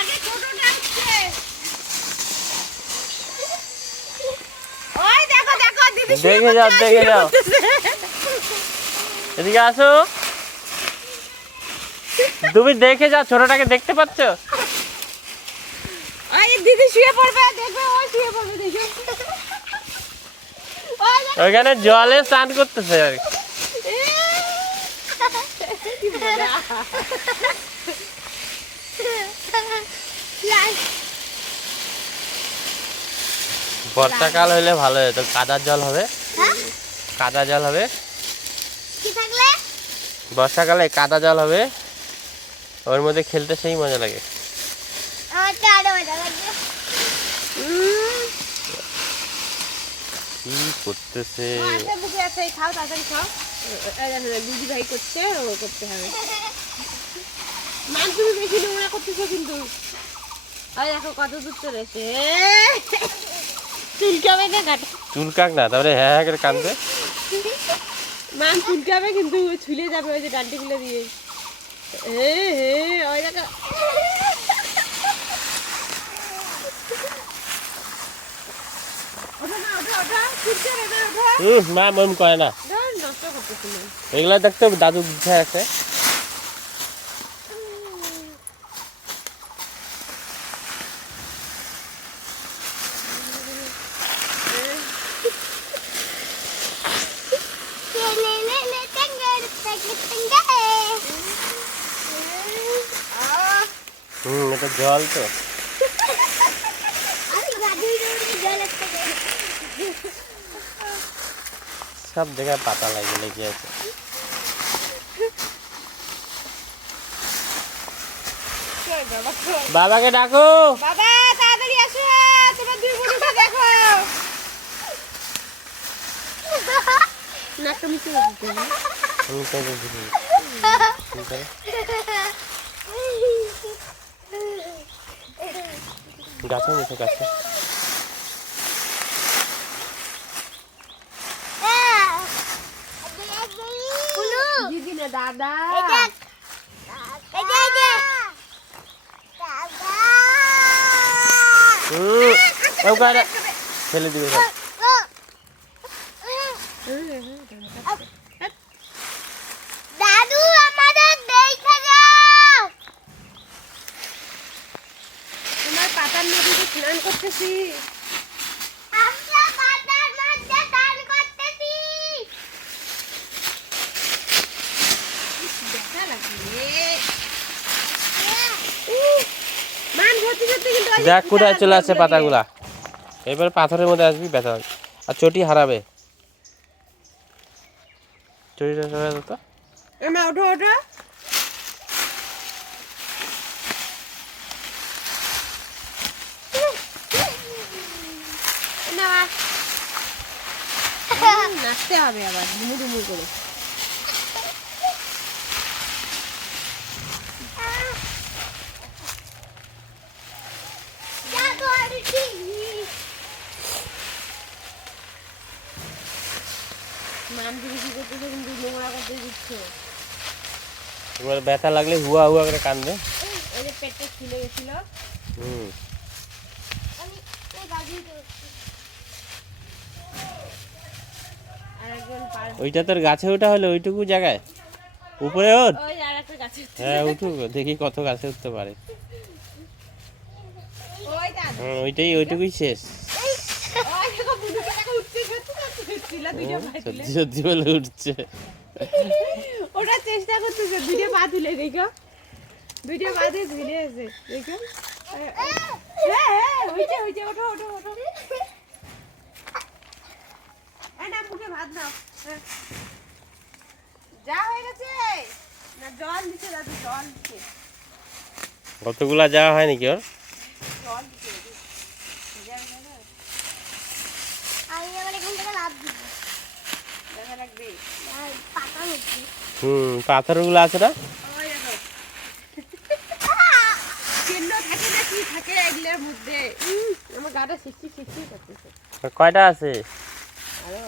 আগে ছোটটা উঠছে। ওই দেখো দেখো দিদি দেখে যাও দেখে যাও, এদিকে আসো, তুমি দেখে যাও, ছোটটাকে দেখতে পাচ্ছ? ওই দিদি শুয়ে পড়বে, দেখবে ও শুয়ে পড়বে, দেখো ওইখানে জলে স্নান করতেছে আর কি। বর্ষাকাল হইলে ভালো হতো, কাদা জল হবে, কাদা জল হবে বর্ষাকালে, কাদা জল হবে, ওর মধ্যে খেলতে সেই মজা লাগে। কি করতেছে? খাও তাড়াতাড়ি খাও, দিদি ভাই করছে, ও করতে হবে। মান তুমি বেশি নোংরা করতেছো কিন্তু। ওই দেখো কত দূর চলেছে, চুলকাবে না ঘাটে, চুলকাক না, তারপরে হ্যাঁ হ্যাঁ করে কাঁদবে। মান চুলকাবে কিন্তু, ছুলে যাবে ওই যে ডান্ডিগুলো দিয়ে। ওই দেখো মা মন করে না, নষ্ট করতেছিল। এগুলা দেখতে দাদু গুছায় আছে। এটা জল তো, সব জায়গায় পাতা লাগে লেগে আছে। বাবাকে ডাকো, বাবা তাড়াতাড়ি আসো, তোমার দুই বোনকে দেখো। নাকটা মিশে যাচ্ছে। গাছে মিশে গাছে, দিদি না দাদা, ফেলে দিবে। দাদু আমাদের দেখে যাও, তোমার পাতার নদীতে স্নান করতেছি। আমরা পাতার মধ্যে স্নান করতেছি। দেখা লাগে মান ভর্তি ভর্তি, কিন্তু দেখ কোথায় চলে আসছে পাতাগুলা, এবার পাথরের মধ্যে আসবি, ব্যথা হবে আর চটি হারাবে। চটিটা সরাই দাও তো। মা ওঠো ওঠো, নাচতে হবে আবার ধুমু ধুমু করে। মান তুমি কি করতেছো কিন্তু, নোংরা করতে দিচ্ছ। এবার ব্যথা লাগলে হুয়া হুয়া করে কান্দবে। ওই যে পেটটা ফুলে গেছিল। ওইটা তোর গাছে ওঠা হলো, ওইটুকু জায়গায় উপরে ওঠ। ওই আর একটা গাছে হ্যাঁ উঠুক, দেখি কত গাছে উঠতে পারে। ওই দাদা, ওইটাই, ওইটুকুই শেষ। ওই দেখো বুনুকে দেখো উঠছে, সত্যি দুইটা পা তুলে। সত্যি সত্যি বলে উঠছে। ওটা চেষ্টা করতেছে, দুইটা পা তুলে দেখো, দুইটা পা দিয়ে ঝুলে আছে দেখো। হ্যাঁ হইছে হইছে, ওঠো ওঠো ওঠো। না মুখে ভাত দাও, যা হয়ে গেছে না, জল দিতে দাদু, জল দিতে, কতগুলা যাওয়া হয় নাকি ওর? জল দিতে আমি আবার এখান থেকে লাভ দিব, দেখা লাগবে। পাতা নিচ্ছি। পাথরগুলো আছে না? ওই দেখো চিহ্ন থাকে না, কি থাকে এগুলোর মধ্যে। আমার গাটা শিখছি শিখছি করতেছে। কয়টা আছে? আরো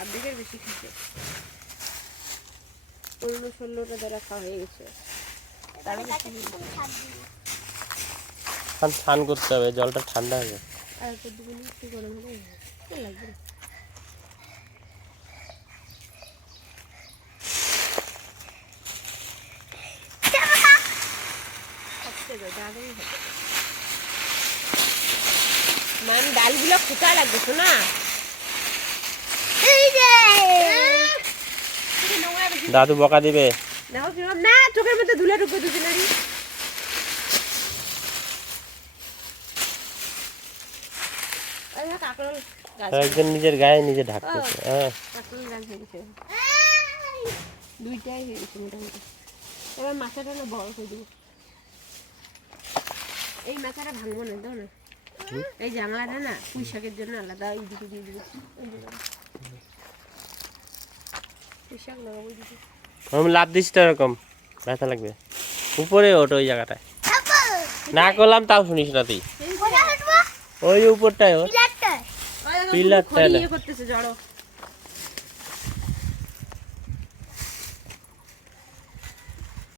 অর্ধেকের বেশি খাইছে। 16টা ধরে খাওয়া হয়ে গেছে। এবারে গাছে কোনো ছাদ দিই না। স্নান করতে হবে, জলটা ঠান্ডা হয়ে যাবে। আর একটু দুগুলো একটু গরম হলে ভালো লাগবে না। হচ্ছে গো, দারুণ হবে। মান ডালগুলো খোঁচা লাগবে শোনা। এই যে তুমি নোংরা বেশি দাদু বকা দিবে। দেখো কিরকম না চোখের মধ্যে ধুলে ঢুকবে দুজনেরই। ওই দেখ কাঁকরোল গাছ। একজন নিজের গায়ে নিজে ঢাকতেছে। হ্যাঁ কাঁকরোল গাছ হয়ে গেছে। দুইটাই হয়ে গেছে মোটামুটি। এবার মাথাটা না বড় করে দেবো। এই মাথাটা ভাঙবো না, দাও না। এই জানলাটা না পুঁই শাকের জন্য আলাদা এইদিকে দিয়ে দেবো। এই যে দাও। পুঁই শাক লাগাবো এইদিকে। আমি লাভ দিস তো এরকম ব্যথা লাগবে। উপরে ওঠো ওই জায়গাটায়। আপা না করলাম তাও শুনিস না তুই। কোথায় উঠবো? ওই উপরটায় ও পিলারটা পিলারটা খড়ি না। ইয়ে করতেছে জড়ো।